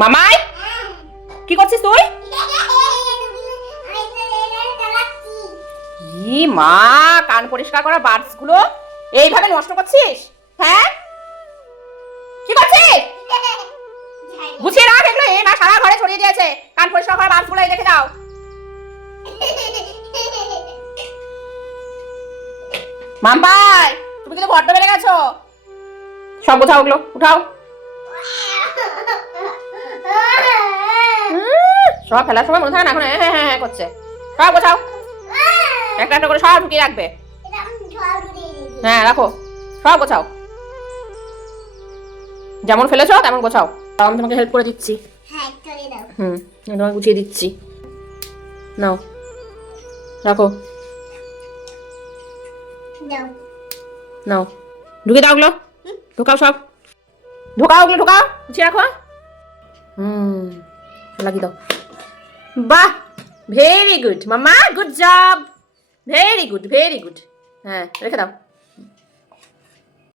মামাই কি করছিস তুই? ই মা, কান পরিষ্কার করা বাডস গুলো এইভাবে নষ্ট করছিস? হ্যাঁ, কি করছিস? গুছিয়ে রাখ এগুলো। এই মা সারা ঘরে ছড়িয়ে দিয়েছে। কান পরিষ্কার করা বাডস গুলো এই রেখে দাও। মাম্পাই, তুমি কিন্তু বড্ড বেড়ে গেছো। সব গোছাও, ওগুলো উঠাও। সব ফেলার সময় মনে থাকে না এখন হ্যাঁ হ্যাঁ হ্যাঁ করছে। সব গোছাও, একটা একটা করে সব ঢুকিয়ে রাখবে। হ্যাঁ রাখো, সব গোছাও, যেমন ফেলেছো তেমন গোছাও। আমি তোমাকে হেল্প করে দিচ্ছি। আমি তোমাকে গুছিয়ে দিচ্ছি। নাও রাখো, নাও ঢুকে দাও ওগুলো। ঢোকাও সব, ঢোকাও ওগুলো, ঢোকাও, গুছিয়ে রাখো। লাগিয়ে দাও। বাহ, ভেরি গুড মাম্মা, good job, very good very good. হ্যাঁ রেখে দাও।